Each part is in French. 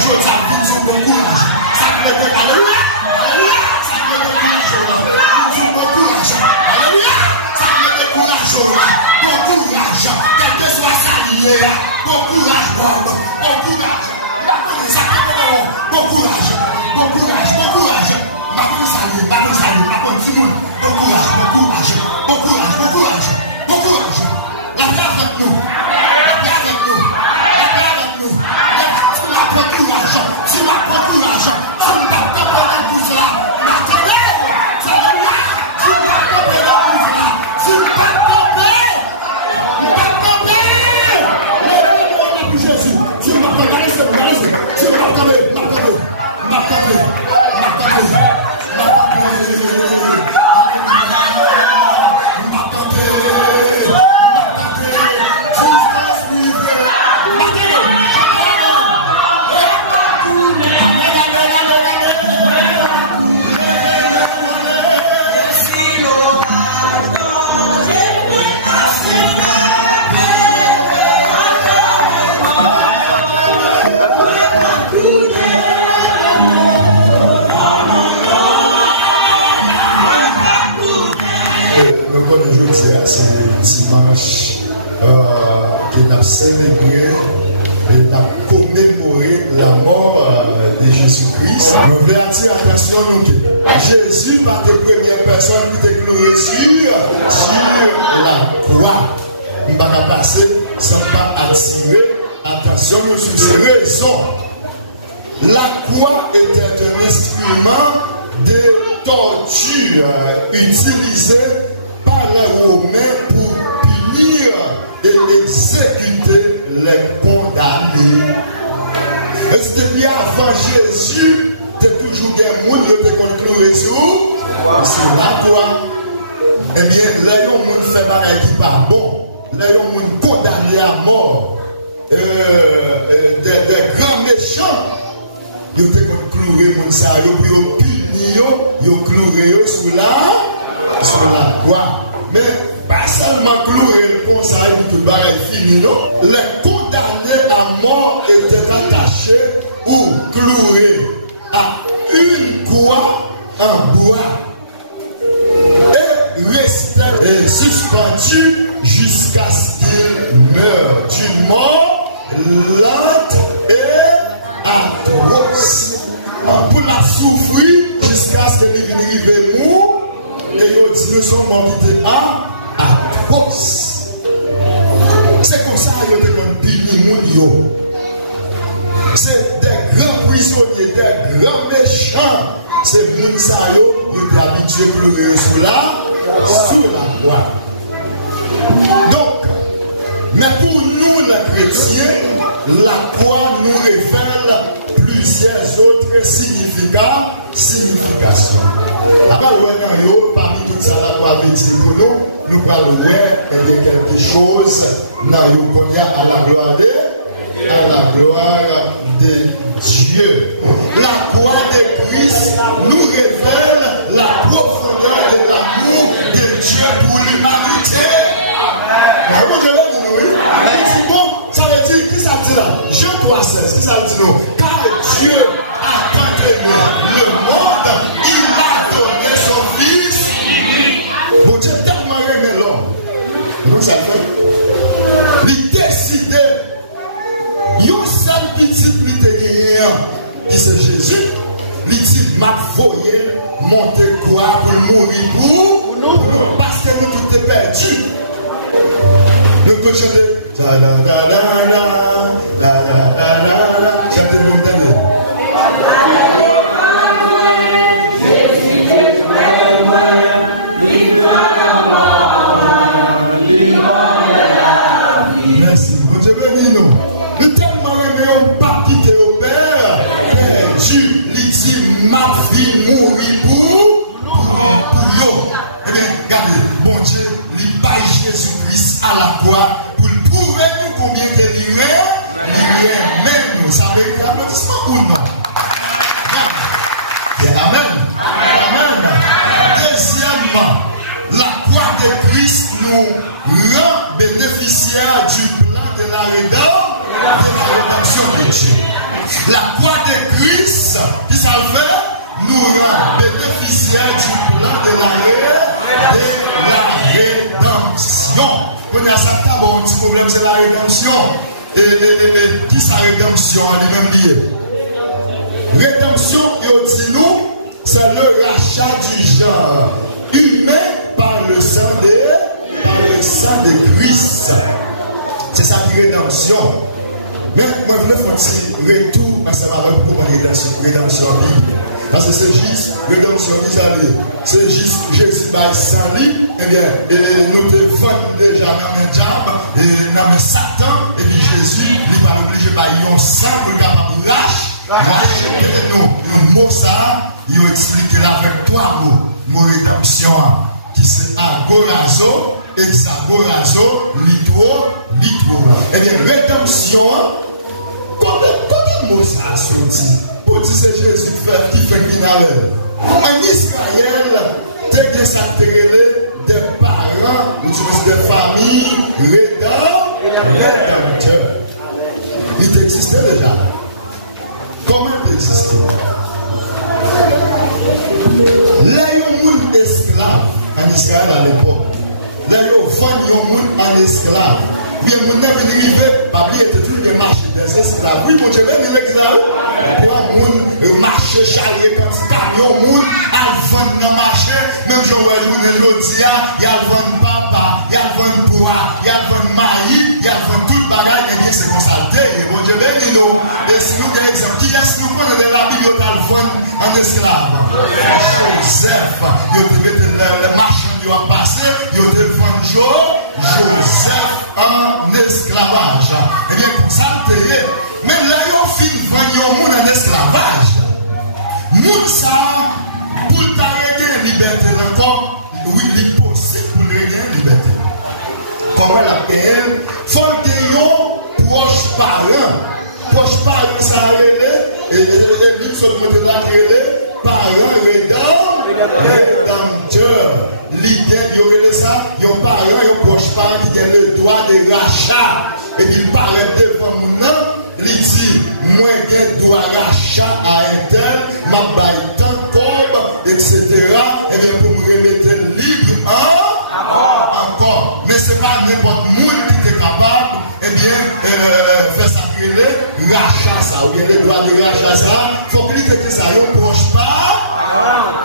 je dis bon courage. Ça peut être alléluia. Alléluia. Ça peut être courage. Bon courage. Alléluia. Ça peut être courage. Bon courage. Quel que soit ça lié. Bon courage. Bon courage. Ça peut être bon courage. Bon courage. Bon courage. Ma salut. Ma continue. Bon courage. Bon courage. Bon courage. Bon courage. Bon courage. La paix avec nous. La paix avec nous. La paix avec nous. La paix courage. Si la paix courage. Si la paix pour tout cela. Attendez. Ça va là. Si la paix pour tout cela. Si la paix pour Jésus. Si la paix si la paix célébrer et commémorer la mort de Jésus-Christ. Nous voulons attirer l'attention Jésus par les premières personnes qui déclarent sur la croix. On ne va pas passer sans pas attirer l'attention sur ces raisons. La croix était un instrument de torture utilisé par les Romains pour punir et exécuter les condamnés. Et c'était bien avant Jésus, c'était toujours des gens qui étaient conclurés sur la croix. Eh bien, les gens qui fait bagaille qui pas bon, les gens qui condamnés à mort, des grands méchants, ils étaient conclurés, ils punir, ils sur la croix. Mais pas seulement clouer le conseil tout bagaille fini, non? Les condamnés à mort étaient attachés ou cloués à une croix en bois et restaient suspendus jusqu'à ce qu'ils meurent d'une mort lente et atroce. Pour la souffrir jusqu'à ce qu'ils arrivent mou. Et ils disent nous sommes montés à atroce. C'est comme ça qu'ils ont puni. C'est des grands prisonniers, des grands méchants. C'est les gens qui sont habitués à pleurer sous la croix. Donc, mais pour nous les chrétiens, la croix nous révèle plusieurs autres significations. Après, parmi tout ça, la croix veut dire pour nous, nous parlons de quelque chose à la gloire de Dieu. La croix de Christ nous révèle la profondeur de l'amour de Dieu pour l'humanité. Amen. C'est bon, ça veut dire, qui ça dit là? Jean 3,16, qui ça dit non? Car Dieu a tant aimé le monde, il a donné son fils. Bon Dieu tellement aimé l'homme. Vous savez, il décidait, il y a un seul petit qui c'est Jésus. Il dit, m'a voyé monter quoi pour mourir pour nous, parce que nous tout est perdu. Nous pouvons chanter. Chantez le monde. Merci. Bon Dieu béni nous. Nous tellement aimons pas quitter au Père. Perdu. Il dit, ma vie mourir pour nous. Eh bien, regardez, bon Dieu, il baille Jésus-Christ à la croix pour prouver nous combien de l'iré même nous. Ça veut dire applaudissement ou non? Amen. Amen. Deuxièmement, la croix de Christ nous rend bénéficiaires du plan de la rédemption de Dieu. La croix de Christ, qui ça fait, nous rend bénéficiaires du plan de la rédemption. On a ça, bon, un petit problème, c'est la rédemption. Et qui sa rédemption, elle est même liée. Rédemption, il dit nous, c'est le rachat du genre humain par le sang de Christ. C'est ça qui est rédemption. Mais moi, je veux faire un petit retour à ça va pour ma rédemption biblique. Parce que c'est juste rédemption d'Israël. C'est juste Jésus par sans lui. Eh bien, nous devons déjà dans un diable, dans un Satan, et puis Jésus, il n'est pas obligé par un sang pour capable de racheter nous. Le mot ça, il a expliqué là avec trois mots. Mot rédemption, qui c'est agorazo, hexagorazo, litro. Eh bien, rédemption, comment mot ça a sorti? Pour dire c'est Jésus qui fait final. En Israël, dès que ça des parents, des familles, rédempteurs. Il existait déjà. Comment il existait? Là, il y a un monde esclave en Israël à l'époque. Là, il y a un monde en esclave. Bien, mon ami arrivé, Babli était toujours des marchés des esclaves. Oui, mon Dieu, mais l'esclave, le marché charré, quand il camion, moun, à vendre dans le marché, même si on va jouer le dia, il y a le vendre papa, il y a le vendre bois, il y a le vendre maïs, il y a le vendre toute bagaille, et c'est comme ça, mon Dieu, mais nous, et si nous, par exemple, qui est-ce que nous prenons de la Bible, il y a le vendre en esclave? Joseph, il y a le marchand qui va passer, il y a le vendre Joseph en esclavage. Eh bien, pour ça, mais là, il y a un film en esclavage. Moun ça, pour t'arrêter la liberté encore, oui, il est possible pour régner la liberté. Comment la paix? Faut que yon proche parent. Proche parent, ça relève, et lui, se met là, parent rédempteur. L'idée, il y aurait ça, il y a un parent, il y a un proche parent qui a le droit de rachat. Et il paraît devant mon nom, il dit, moi, j'ai le droit de rachat à un tel, ma baille tant comme, etc. Et bien, pour me remettre libre, encore. Mais ce n'est pas n'importe qui est capable, eh bien, faire ça, rachat ça, ou bien le droit de rachat ça, il faut qu'il que ça, il ne proche pas.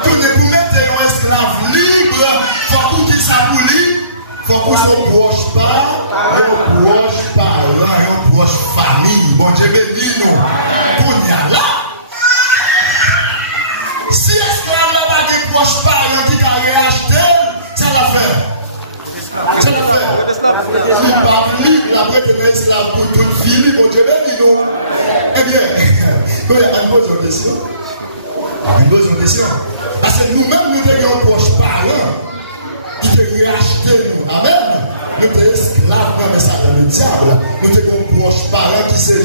Tout ne vous mettez un esclave libre, il faut qu'il ça vous libre. Faut qu'on se proche pas, un proche parent, un proche famille. Bon Dieu béni nous. Qu'on y a là. Si esclave là pas des proches parents qui a racheté, ça l'a fait. Ça l'a fait. Il parle libre, la paix de l'esclave pour toute vie, bon Dieu béni nous. Eh bien, on pose une question. On pose une question. Parce que nous-mêmes, nous avons un proche parent. Qui te racheté nous. Amen. Nous sommes esclaves dans le diable. Nous sommes un proche parent qui c'est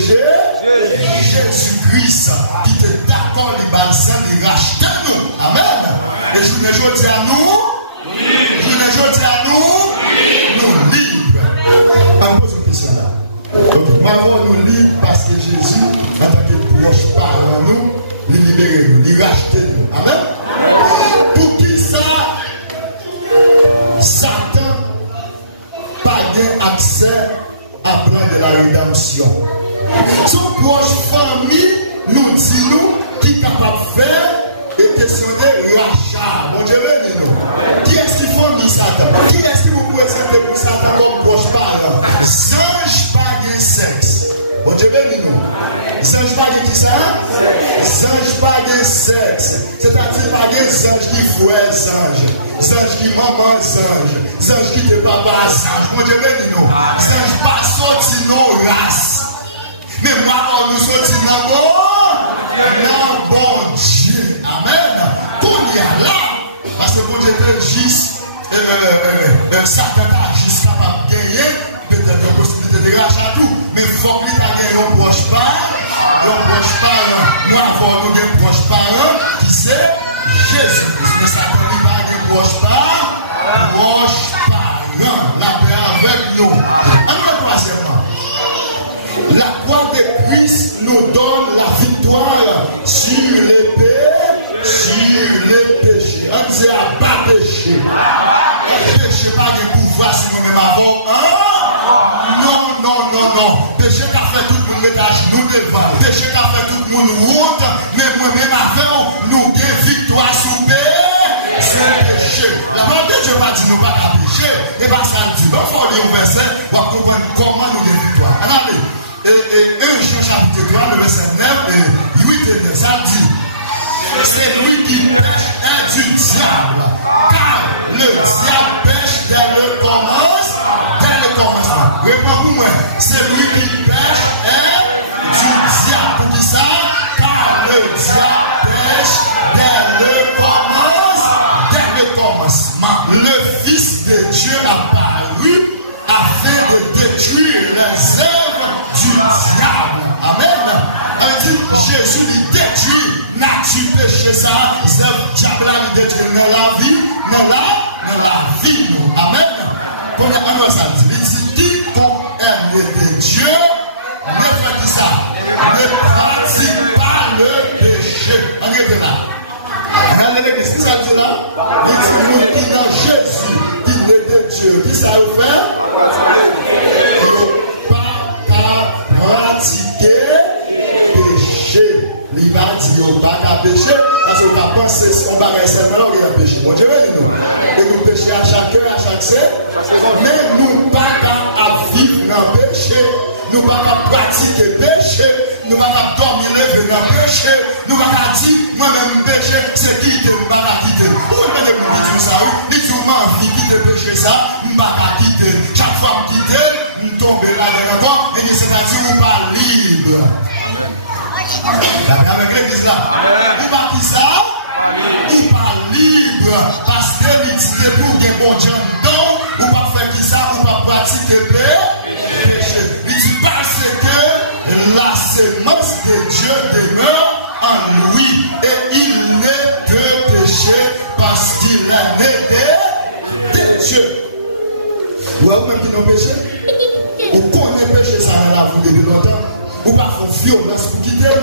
Jésus-Christ. Qui te d'accord les balsins de racheter nous. Amen. Et je ne dis à nous. Nous libres. On pose une question là. Maintenant nous libres parce que Jésus, en tant que proche parent nous, les libérer nous, les racheter nous. Amen. Pour qui ça? Satan pas accès à plan de la rédemption. Son proche famille nous dit nous qui est capable de faire et questionner rachat. Mon Dieu, nous. Qui est-ce qui fournit Satan? Qui est-ce qui vous pouvez accepter pour Satan comme proche parent? Singe pas de sexe. Bon Dieu, nous. Singe pas de qui ça? Singe pas de sexe. C'est-à-dire pas de singe qui fouet singe. Singe qui maman singe. Singe qui te papa singe. Mon Dieu, nous. Singe pas sorti nos races. Mais moi, nous sortis dans bon Dieu. Amen. Qu'on y a là. Parce que bon Dieu était juste. Satan a juste capable de gagner. Peut-être une possibilité de rachat tout. Mais il faut que l'État ait un proche parent. Un proche parent. Nous avons un proche parent qui c'est Jésus. Mais Satan n'a pas un proche parent. Proche parent. La paix avec nous. En troisièmement, la croix de Christ nous donne la vie. victoire sur l'épée, sur les péchés. On dit à bas péché. Le péché pas de pouvoir si nous-mêmes avons un. Non. Péché qui a fait tout le monde mettre à genoux devant. Péché qui a fait tout le monde honte. Mais moi-même avant, nous avons victoire sous péché. C'est péché. La parole de Dieu va dire nous pas qu'à pécher. Et bien ça dit, il faut lire un verset pour comprendre comment nous avons victoire. Allez. Et 1 Jean chapitre 3, le verset 9 et 8 et 9, ça dit, c'est lui qui pêche est du diable. Car le diable pêche dès le commencement. Réponds-moi, c'est lui qui pêche est du diable. Pour qui ça? Car le diable pêche dès le commencement. Le Fils de Dieu apparu afin de détruire les œuvres du diable. Amen. On dit Jésus lui détruit nature péché ça, les œuvres diable lui détruit dans la vie, dans la vie. Amen. Comme on ça dit, il dit quiconque aime Dieu, ne fait ça, ne pratique pas le péché. On est là. Dans l'église, qui ça dit là? Il dit nous qui dans Jésus, qui est de Dieu, qui ça veut faire? Pratiquer péché. Il va dire on va pas pécher parce qu'on va penser si on va rester seulement on va pécher. Bon Dieu nous. Et nous pécher à chaque heure, à chaque seconde. Mais nous pas qu'à vivre dans le péché. Nous pas qu'à pratiquer péché. Nous pas qu'à dormir lever dans le péché. Nous pas qu'à dire moi-même péché c'est quitter, nous pas qu'à quitter. Pourquoi nous dit tout ça? Dit tout m'envie quitter péché ça, nous pas qu'à quitter. Chaque fois que quitter, nous tomber là dedans et c'est-à-dire nous pas libre. Avec l'église là, ou pas qui ça, ou pas libre, parce que l'utilité pour des bons gens dedans, ou pas faire qui ça, ou pas pratiquer péché. Il dit parce que la sémence de Dieu demeure en lui, et il n'est de péché parce qu'il est né de Dieu. Ou même qui n'ont péché, ou connaît péché ça dans la vie depuis longtemps. Ou pas faire violence pour quitter.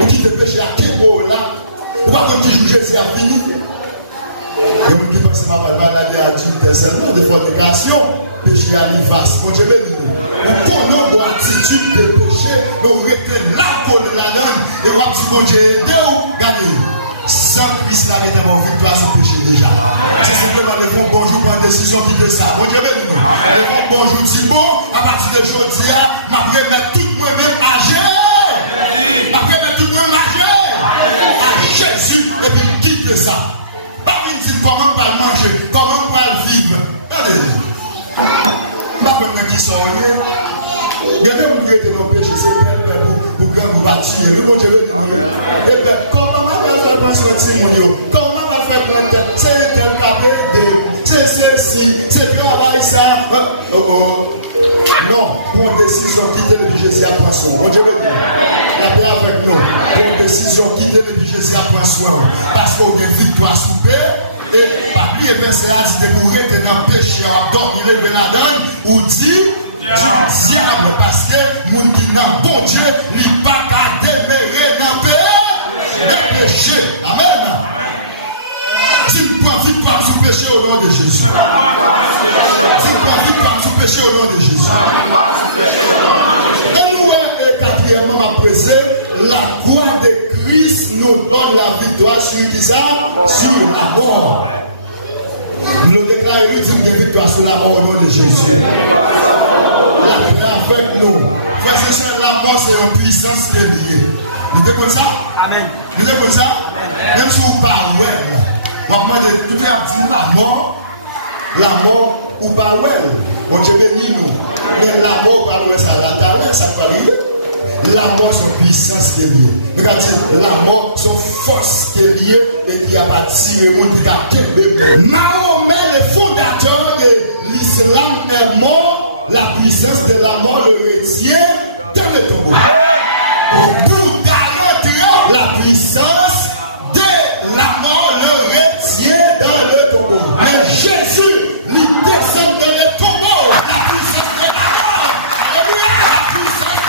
Ou quitter péché à quel mot là. Ou pas que tu juges Jésus a fini. Et vous qui pensez pas balader à Dieu seulement de fornication, péché à l'ivas. Bon Dieu béni. Ou qu'on a attitude de péché, mais on reste l'alcool de la langue. Et on va dire bon Dieu aidé ou gagné. Sans Christ là, il y a une victoire sur le péché déjà. C'est simplement le bon bonjour pour une décision qui fait ça. Bon Dieu béni nous. Le bon bonjour dit bon, à partir de aujourd'hui, je vais mettre tout le monde même âgé. Je vais mettre tout le monde âgé. À Jésus, et puis quitte ça. Pas me dire comment pas le manger, comment pas le vivre. Allez. Je ne sais pas qui sont liés. Regardez-vous qui était dans le péché, c'est pour que vous battiez. Nous, bon Dieu béni nous. Et bien, comment comment on va faire pour c'est intercalé c'est ceci, c'est travail ça. Non, pour décision quitter le Jésus à poisson. Bon Dieu béni. La paix avec nous. Pour décision quitter le Jésus à poisson. Parce qu'on a victoire sous paix. Et parmi les versets là, si vous êtes dans le péché, donc il est la donne, ou dit du diable. Parce que mon qui n'a bon Dieu, il n'est pas qu'à démérer dans le le péché. Amen. Dis-moi victoire sous péché au nom de Jésus. Dis-moi victoire sous péché au nom de Jésus. Et nous, quatrièmement, à présent, la croix de Christ nous donne la victoire sur qui ça? Sur la mort. Nous déclarons une victoire sur la mort au nom de Jésus. La paix avec nous. Frère, c'est la mort, c'est une puissance qui est liée. Vous êtes comme ça? Amen. Vous êtes comme ça? Amen. Même si vous parlez, vous demandez tout le temps la mort ou pas ouais. Bon Dieu béni nous. Mais la mort par ouais ça la talent, ça peut arriver. La mort son puissance qui est liée. Regardez, la mort son force qui est liée et qui a bâti le monde qui a quitté. Mahomet, le fondateur de l'islam, est mort. La puissance de la mort le retient dans le tombeau. La puissance de la mort le retient dans le tombeau. Mais Jésus lui descend dans le tombeau. La puissance de la mort. La puissance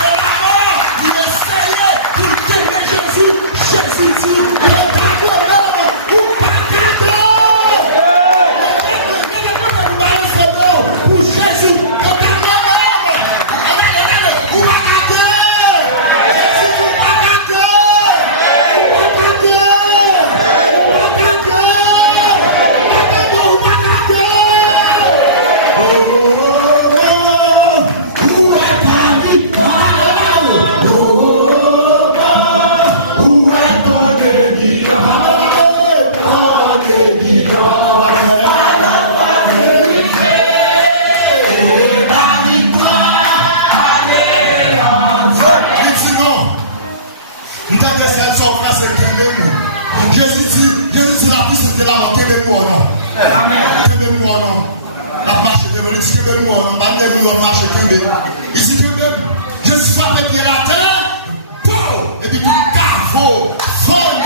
il va marcher tomber. Ici, je suis frappé pied la terre, et puis tout caveau, faune,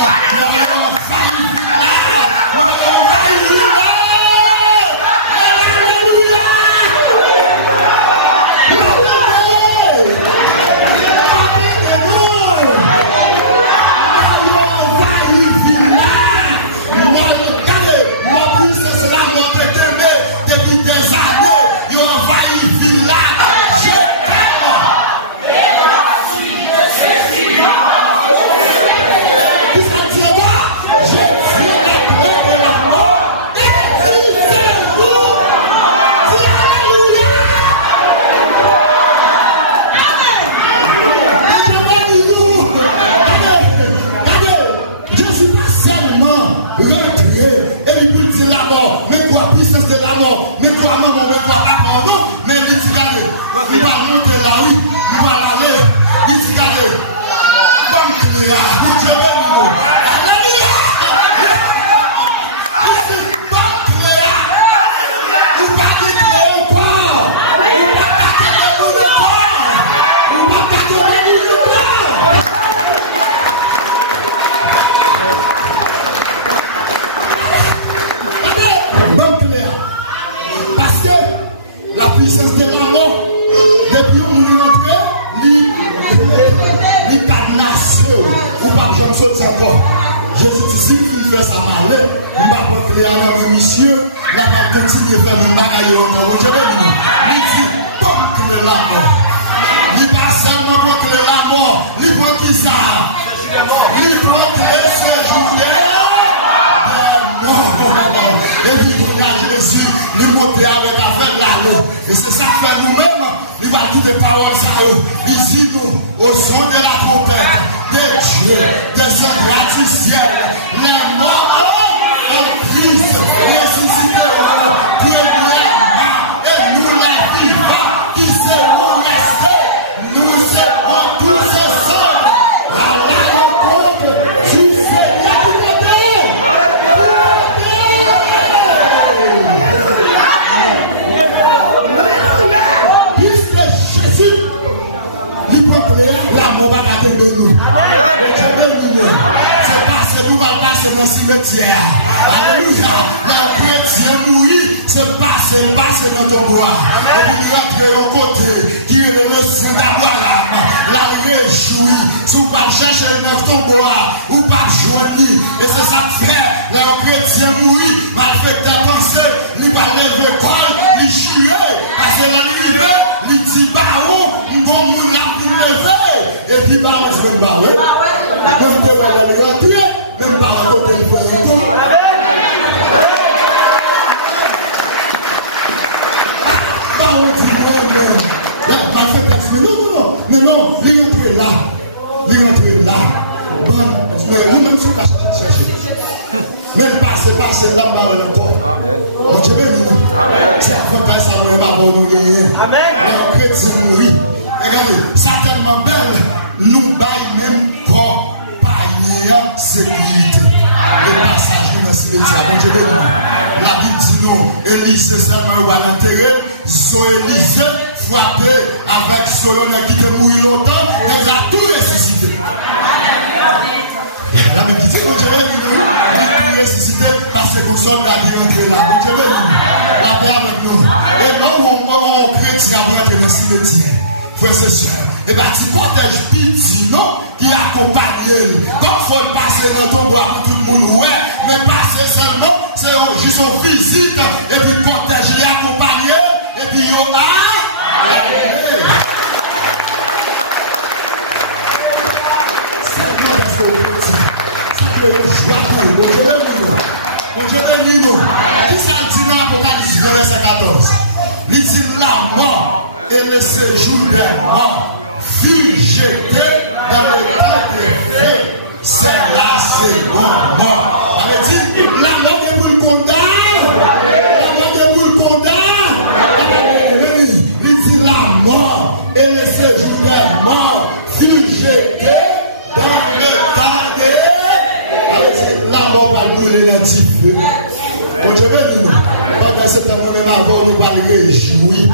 1er septembre, nous-mêmes avant, nous allons réjouir.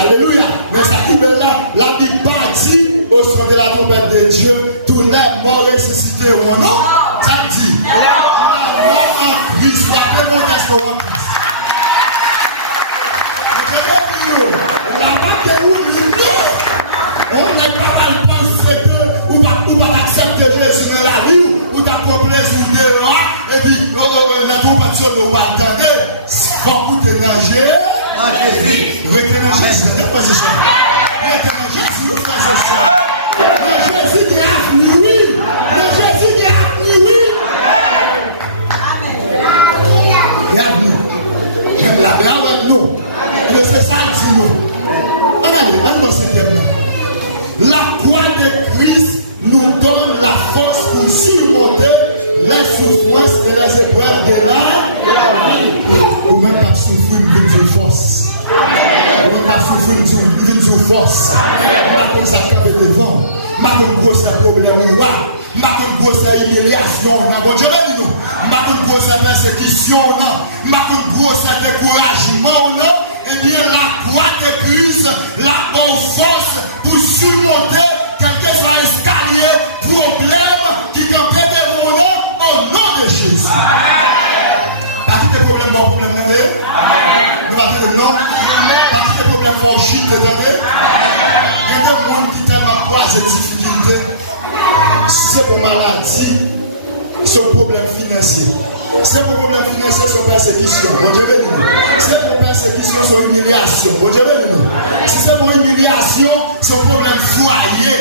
Alléluia. Mais ça qui est là, la Bible partit au son de la trompette de Dieu, tous les morts ressusciteront. Non? Ça dit, la mort en Christ, la démonstration en Christ. La Bible est où nous? On n'est pas mal penser que ou pas accepter Jésus dans la vie, ou t'as plaisir dehors, et puis la trompette ne va pas attendre. Faut que tu Jésus. Retenez Jésus. Retenez Jésus. Le Jésus qui a venu, oui. Le Jésus qui a venu, oui. Amen. Avec nous. C'est ça dit nous. Allons dans ce terme. La croix de Christ nous donne la force pour surmonter les souffrances et les épreuves de la vie. Ou même pas souffrir d'une force. Ou même pas souffrir d'une force. Ma vie ça cabe devant. Ma vie grosse problème ma vie grosse humiliation. Bon Dieu dit nous. Ma vie grosse persécution. Ma vie grosse découragement. Eh bien la croix de Christ la bonne force pour surmonter quel que soit escalier, problème qui campait devant nous au nom de Jésus. Pas de problème, mon problème, nous va dire non. Pas de problème, mon chute, attendez. Il y a des gens qui tellement croient cette difficulté. C'est pour maladie, c'est un problème financier. C'est pour problème financier, c'est persécution. Bon Dieu béni. C'est pour persécution, c'est humiliation. Bon Dieu béni. Si c'est pour humiliation, c'est un problème foyer.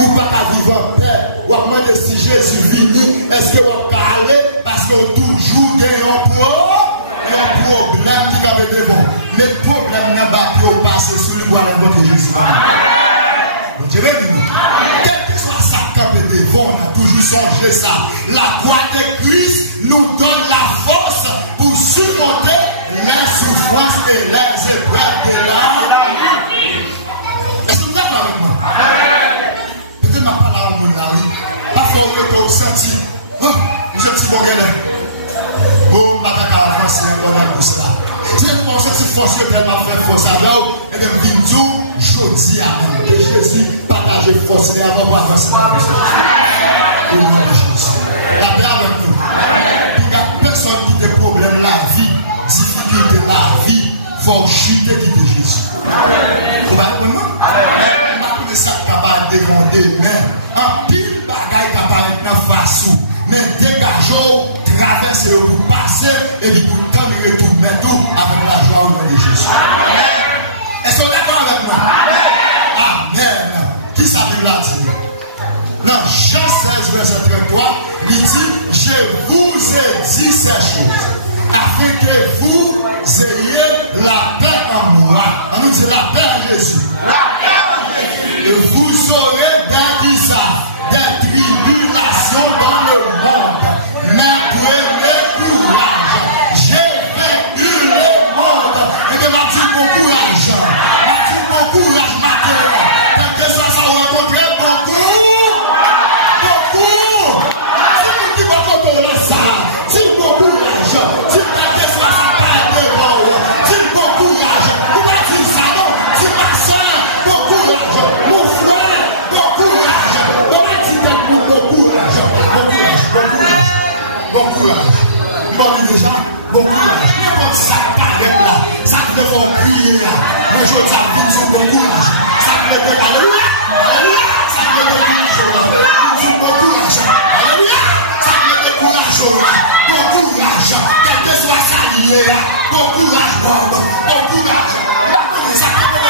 Ou pas qu'à vivre en paix. Ou à demander si Jésus vient, est-ce que vous parlez parce que toujours un problème qui est devant. Mais le problème n'est pas pour passer sous le bois de votre Jésus. Bon Dieu béni. Quel que soit ça qui est devant, on a toujours songé ça. La croix de Christ nous donne la force pour surmonter les souffrances et les épreuves de la vie. Est-ce que vous êtes avec moi? Peut-être ma parole à mon ami. Parfois, on est senti. Oh, je suis bon gars. Bon, la caca à la France, on a tout ça. C'est pour ça que c'est force que tellement fait force à l'eau. Et bien, bintou, je dis à même que Jésus partage force et avant pour avancer. Au nom de Jésus. La paix avec nous. Il n'y a personne qui a des problèmes la vie, difficulté la vie, faut chuter qui est Jésus. Vous voyez comment? On a tous les sacs capables de demander, mais un pile bagaille capable de faire face. Mais dégageons, traversez pour passer et puis pour tendre retourner tout avec la joie au nom de Jésus. Est-ce que vous êtes d'accord avec moi? Amen. Qui ça Bible a dit? Dans Jean 16, verset 33, il dit, je vous ai dit ces choses, afin que vous ayez la paix en moi. On nous dit la paix en Jésus. La paix en Jésus. Vous aurez des tribulations dans le monde, mais prenez courage. J'ai vaincu le monde. Et je vais dire bon courage. Je vais dire bon courage maintenant. Quel que soit ça, on rencontre beaucoup. Si vous dites beaucoup de ça, si bon courage. Si quel que soit ça, pas de mort. Si bon courage. Vous pouvez dire ça, non? Si ma soeur, bon courage. Mon frère, bon courage. On va dire que bon courage. Bon courage. Bon déjà, bon courage. Comme ça, pas d'être là. Ça te fait crier là. Mais je t'avoue, c'est bon courage. Ça te fait alléluia. Alléluia. Ça te fait courage. Bon courage. Alléluia. Ça te fait courage. Bon courage. Quel que soit ça lié là. Bon courage. Bon courage. Ça te fait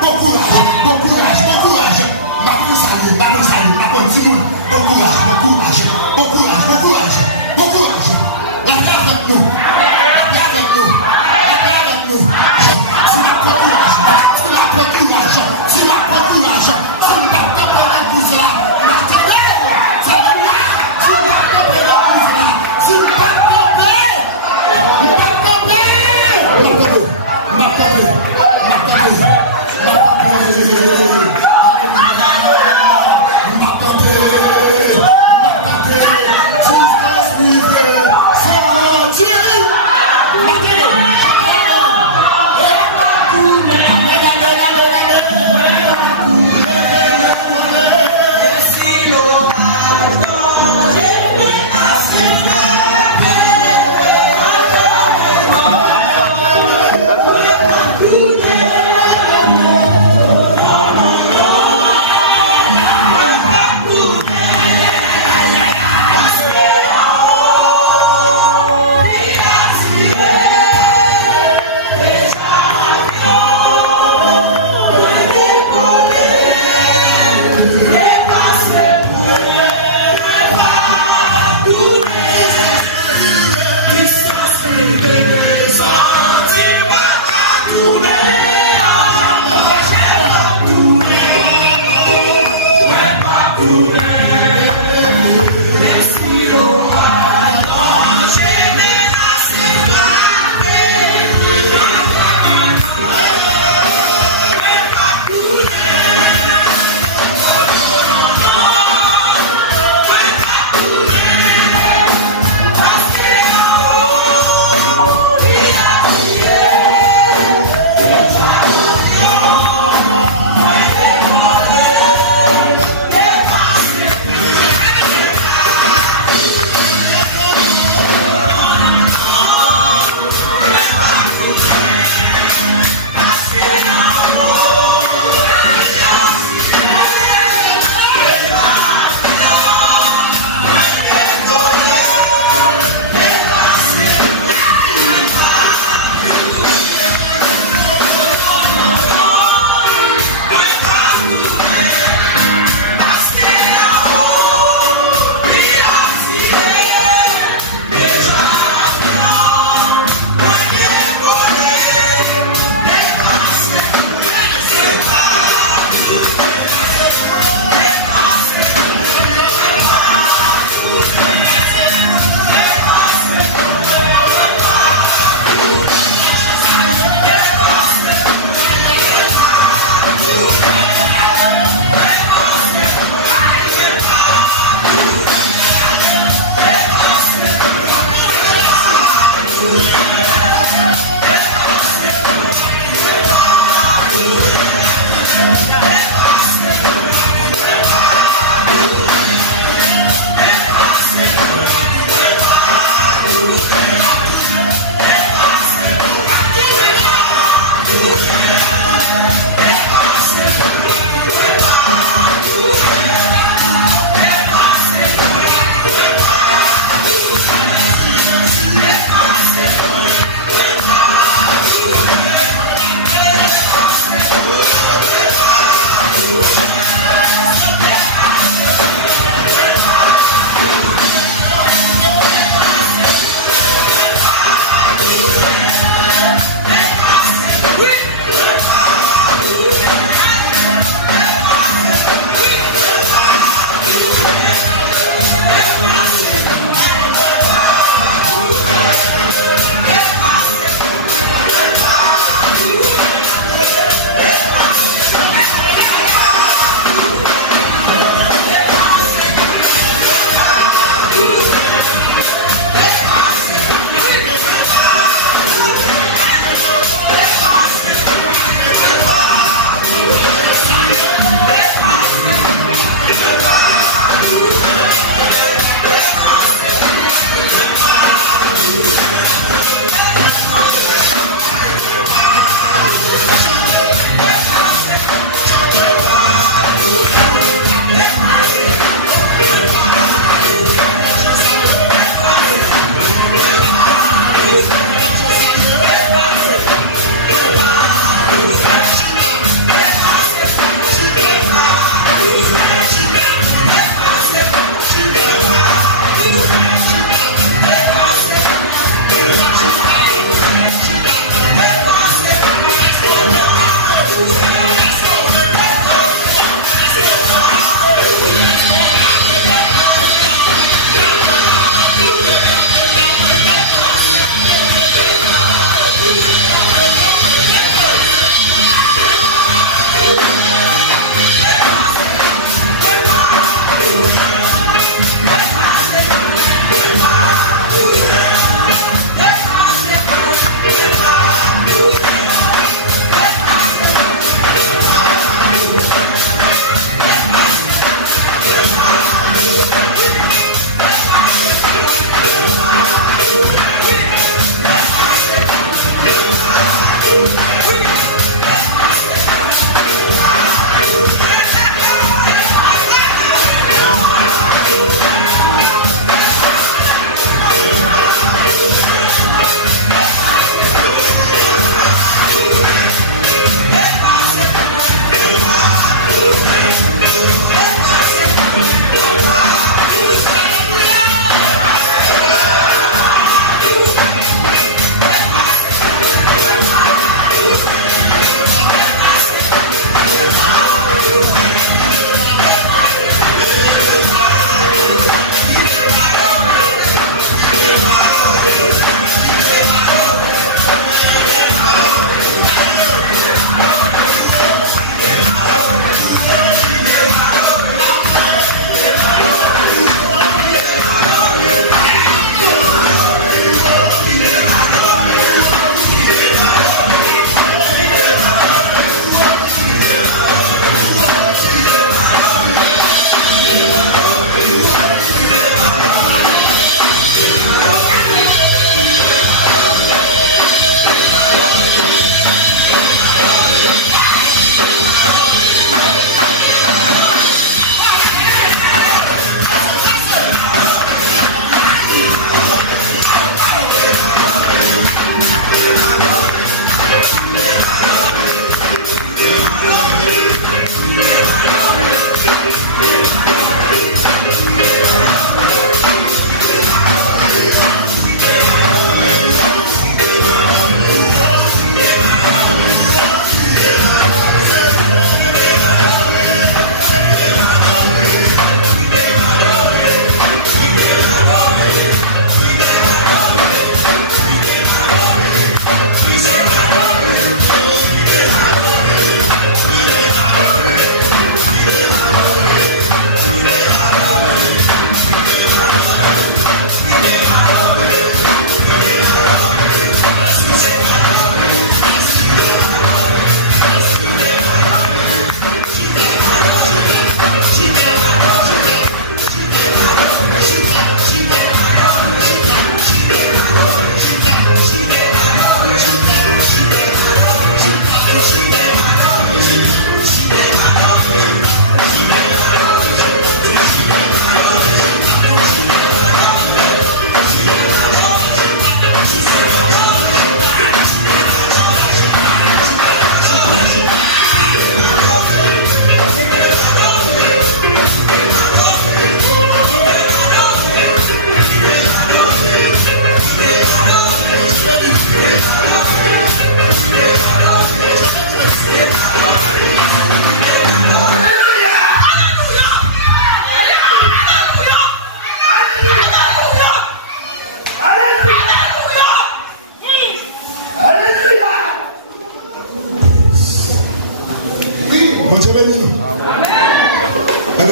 bon courage. Bon courage. Bon courage. Ma bonne salut. Ma bonne salut. Ma bonne salut. Bon courage. Bon courage. Bon courage. Bon courage. Bon courage. La paix avec nous. La paix avec nous. La paix avec nous. Tu m'as pas courage. Tu m'as pas courage. Tu m'as pas courage.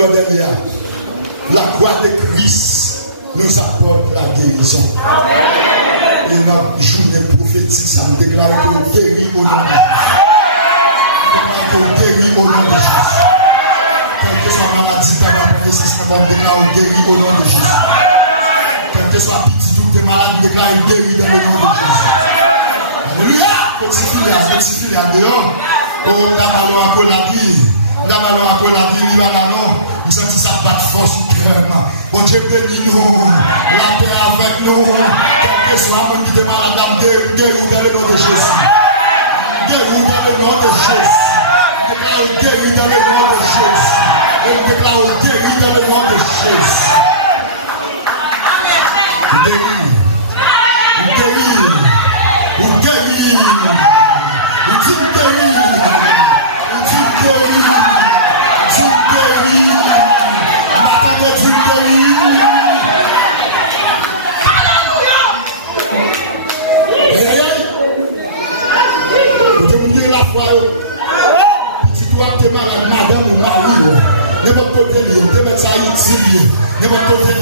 dehors derrière. La croix de Christ nous apporte la guérison. Et dans la journée prophétique, ça me déclare que vous guéris au nom de Jésus. Au nom de Jésus. Quelle que soit la maladie, ta maladie, c'est ce qu'on déclare guéri au nom de Jésus. Quelle que soit la petite ou tes malades, déclare guéri dans le nom de Jésus. Alléluia. Petit filet à dehors. Oh, d'abord encore la vie. D'abord encore la vie, il va là, non. Vous sentez ça pas de force. Bon Dieu bénis nous. La paix avec nous. Quel que soit mon qui est malade, guéris dans le nom de Jésus. Guéris dans le nom de Jésus. Déclare guéri dans le nom de Jésus. Et nous déclarons guéri dans le nom de Jésus. Guéri. Guéri. Guéri. Tu guéris. Tu guéris. Tu guéris. M'attendez, tu guéris. Alléluia. Tu me dis la foi. Toi, tu es malade, madame ou mari, n'importe côté de tu mets ça ici, n'importe côté de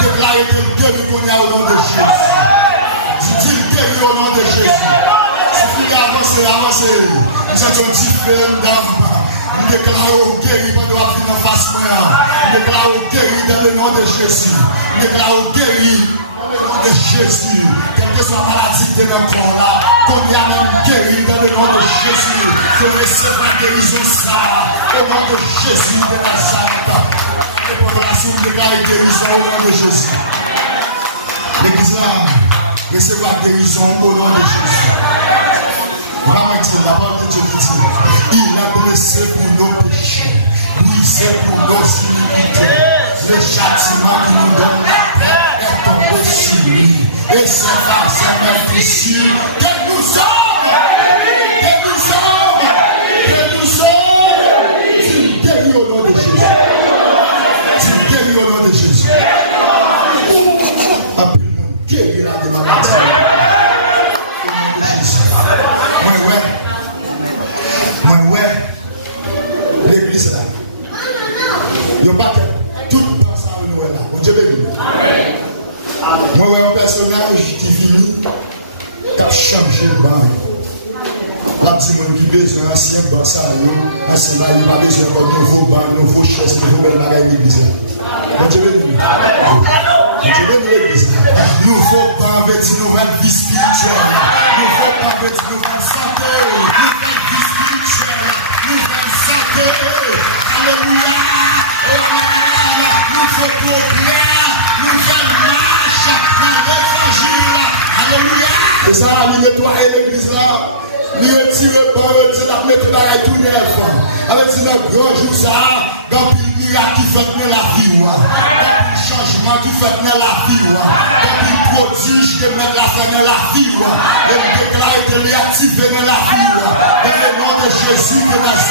déclare que Dieu nous connaît au nom de Jésus. Si tu guéris au nom de Jésus, si tu avances, nous sommes différents d'âme. Nous déclarons guéri pendant la vie en face moi. Nous déclarons guéri dans le nom de Jésus. Nous déclarons guéri dans le nom de Jésus. Quelle que soit la maladie de notre corps là, qu'on y a même guéri dans le nom de Jésus. Que recevez la guérison ça. Au nom de Jésus de Nazareth. Et pour la suite, déclarer guérison au nom de Jésus. L'église là, recevez la guérison au nom de Jésus. Vraiment, la parole de Dieu dit, il a blessé pour nos péchés, brisé pour nos iniquités. Le châtiment qui nous donne la paix est tombé sur lui. Et c'est par sa même blessure que nous sommes. Que nous sommes. Que nous sommes. Tu guéris au nom de Jésus. Tu guéris au nom de Jésus. Appelle-nous guérir la maladies. L'église là. Il n'y a pas que tout ensemble nous là. Bon Dieu béni. Moi, un personnage qui vit, qui a changé le bain. La petite monde qui besoin ancien bain, ça, ancien bain, il n'a pas besoin de nouveau bain, nouveau chaise, nouveau belle bagaille l'église là. Bon Dieu béni. Dieu béni l'église là. Nouveau bain avec une nouvelle vie spirituelle. Nouveau bain avec une nouvelle santé. Nouvelle vie spirituelle. Nouvelle santé. Alléluia. Nouveau progrès. Nouvelle marche. L'évangile. Alléluia. Et ça, il nettoie l'église là. Il retire par eux, c'est la mettre dans la tout neuf. Avec ce grand jour ça, dans le miracle qui fait tenir la vie, dans le changement qui fait tenir la vie, dans le prodige qui met la fin dans la vie, et le déclare de l'activer dans la vie, dans le nom de Jésus de Nazareth.